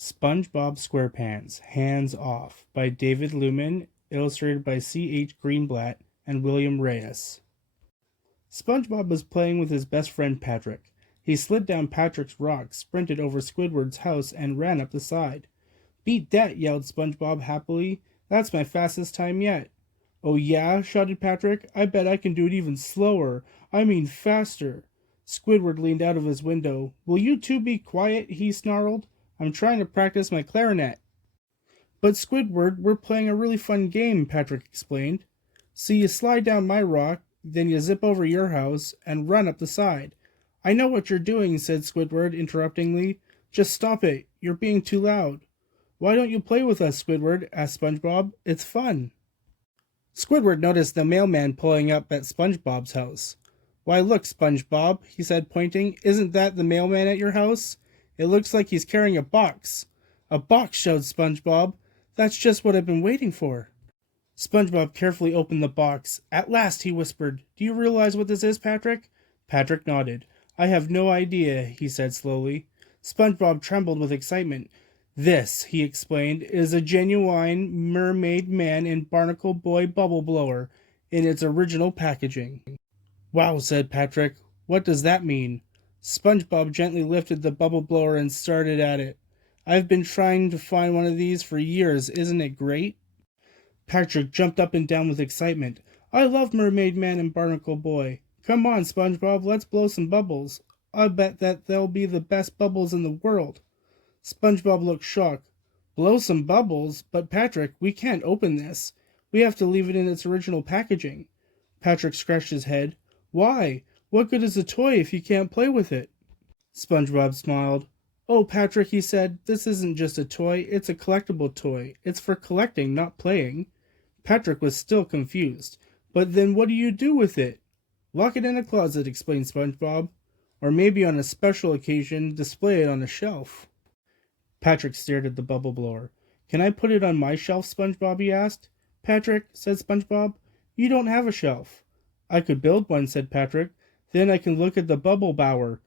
SpongeBob SquarePants Hands Off by David Lewman, illustrated by C.H. Greenblatt and William Reiss. SpongeBob was playing with his best friend Patrick. He slid down Patrick's rock, sprinted over Squidward's house, and ran up the side. "Beat that!" yelled SpongeBob happily. "That's my fastest time yet." "Oh yeah?" shouted Patrick. "I bet I can do it even slower. I mean faster." Squidward leaned out of his window. "Will you two be quiet?" he snarled. "I'm trying to practice my clarinet." "But Squidward, we're playing a really fun game," Patrick explained. "So you slide down my rock, then you zip over your house, and run up the side." "I know what you're doing," said Squidward interruptingly. "Just stop it. You're being too loud." "Why don't you play with us, Squidward?" asked SpongeBob. "It's fun." Squidward noticed the mailman pulling up at SpongeBob's house. "Why, look, SpongeBob," he said, pointing. "Isn't that the mailman at your house? It looks like he's carrying a box." "A box!" shouted SpongeBob. "That's just what I've been waiting for." SpongeBob carefully opened the box. "At last," he whispered. "Do you realize what this is, Patrick?" Patrick nodded. "I have no idea," he said slowly. SpongeBob trembled with excitement. "This," he explained, "is a genuine Mermaid Man and Barnacle Boy bubble blower in its original packaging." "Wow," said Patrick. "What does that mean?" SpongeBob gently lifted the bubble blower and started at it. "I've been trying to find one of these for years. Isn't it great?" Patrick jumped up and down with excitement. "I love Mermaid Man and Barnacle Boy. Come on, SpongeBob, let's blow some bubbles. I bet that they'll be the best bubbles in the world." SpongeBob looked shocked. "Blow some bubbles? But Patrick, we can't open this. We have to leave it in its original packaging." Patrick scratched his head. "Why? What good is a toy if you can't play with it?" SpongeBob smiled. "Oh, Patrick," he said, "this isn't just a toy, it's a collectible toy. It's for collecting, not playing." Patrick was still confused. "But then what do you do with it?" "Lock it in a closet," explained SpongeBob. "Or maybe on a special occasion, display it on a shelf." Patrick stared at the bubble blower. "Can I put it on my shelf, SpongeBob?" he asked. "Patrick," said SpongeBob, "you don't have a shelf." "I could build one," said Patrick. "Then I can look at the bubble blower."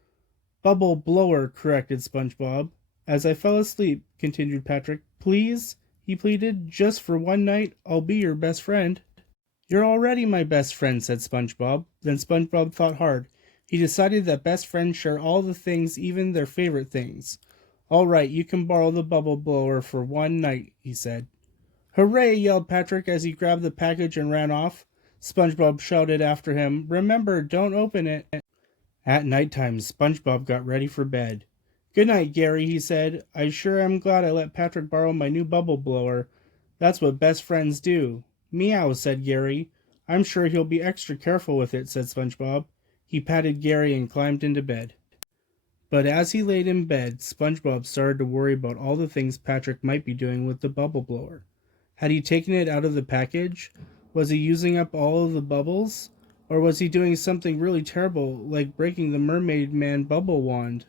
"Bubble blower," corrected SpongeBob. "As I fell asleep," continued Patrick. "Please," he pleaded, "just for one night, I'll be your best friend." "You're already my best friend," said SpongeBob. Then SpongeBob thought hard. He decided that best friends share all the things, even their favorite things. "All right, you can borrow the bubble blower for one night," he said. "Hooray!" yelled Patrick as he grabbed the package and ran off. SpongeBob shouted after him, "Remember, don't open it." At nighttime, SpongeBob got ready for bed. "Good night, Gary," he said. "I sure am glad I let Patrick borrow my new bubble blower. That's what best friends do." "Meow," said Gary. "I'm sure he'll be extra careful with it," said SpongeBob. He patted Gary and climbed into bed. But as he laid in bed, SpongeBob started to worry about all the things Patrick might be doing with the bubble blower. Had he taken it out of the package? Was he using up all of the bubbles? Or was he doing something really terrible, like breaking the Mermaid Man bubble wand?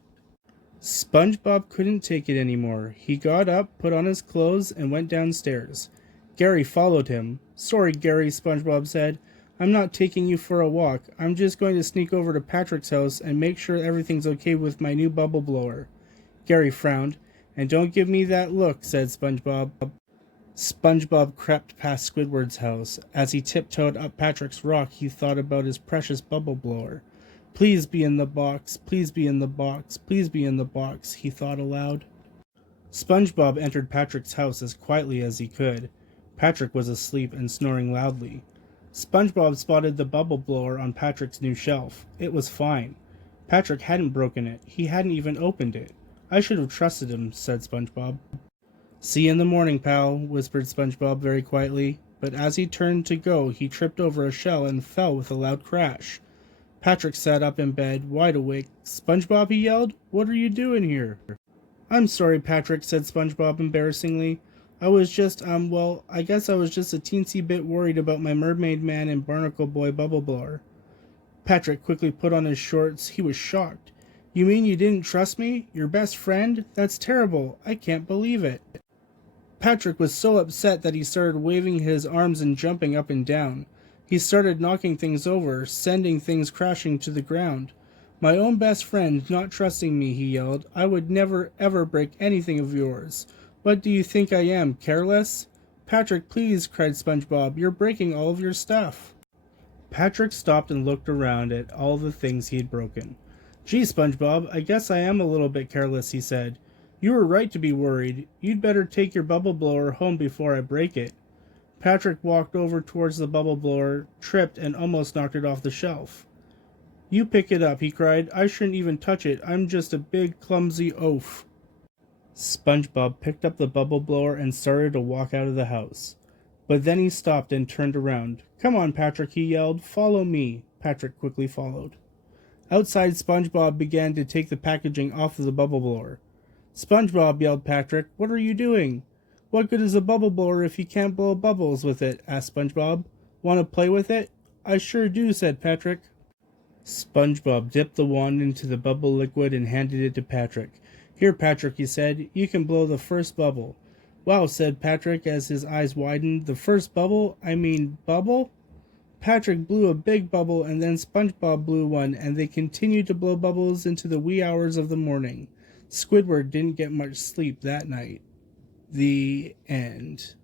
SpongeBob couldn't take it anymore. He got up, put on his clothes, and went downstairs. Gary followed him. "Sorry, Gary," SpongeBob said. "I'm not taking you for a walk. I'm just going to sneak over to Patrick's house and make sure everything's okay with my new bubble blower." Gary frowned. "And don't give me that look," said SpongeBob. SpongeBob crept past Squidward's house. As he tiptoed up Patrick's rock, he thought about his precious bubble blower. "Please be in the box, please be in the box, please be in the box," he thought aloud. SpongeBob entered Patrick's house as quietly as he could. Patrick was asleep and snoring loudly. SpongeBob spotted the bubble blower on Patrick's new shelf. It was fine. Patrick hadn't broken it. He hadn't even opened it. "I should have trusted him," said SpongeBob. "See you in the morning, pal," whispered SpongeBob very quietly. But as he turned to go, he tripped over a shell and fell with a loud crash. Patrick sat up in bed, wide awake. "SpongeBob," he yelled, "what are you doing here?" "I'm sorry, Patrick," said SpongeBob embarrassingly. I guess I was just a teensy bit worried about my Mermaid Man and Barnacle Boy bubble blower." Patrick quickly put on his shorts. He was shocked. "You mean you didn't trust me? Your best friend? That's terrible. I can't believe it." Patrick was so upset that he started waving his arms and jumping up and down. He started knocking things over, sending things crashing to the ground. My own best friend not trusting me, he yelled. I would never ever break anything of yours. What do you think I am, careless? Patrick, please, cried SpongeBob. You're breaking all of your stuff. Patrick stopped and looked around at all the things he had broken. Gee, SpongeBob, I guess I am a little bit careless, he said. You were right to be worried. You'd better take your bubble blower home before I break it. Patrick walked over towards the bubble blower, tripped, and almost knocked it off the shelf. You pick it up, he cried. I shouldn't even touch it. I'm just a big, clumsy oaf. SpongeBob picked up the bubble blower and started to walk out of the house. But then he stopped and turned around. Come on, Patrick, he yelled. Follow me. Patrick quickly followed. Outside, SpongeBob began to take the packaging off of the bubble blower. SpongeBob, yelled Patrick, what are you doing? What good is a bubble blower if you can't blow bubbles with it? Asked SpongeBob. Want to play with it? I sure do, said Patrick. SpongeBob dipped the wand into the bubble liquid and handed it to Patrick. Here, Patrick, he said, you can blow the first bubble. Wow, said Patrick as his eyes widened. The first bubble? I mean, bubble? Patrick blew a big bubble and then SpongeBob blew one, and they continued to blow bubbles into the wee hours of the morning. Squidward didn't get much sleep that night. The end.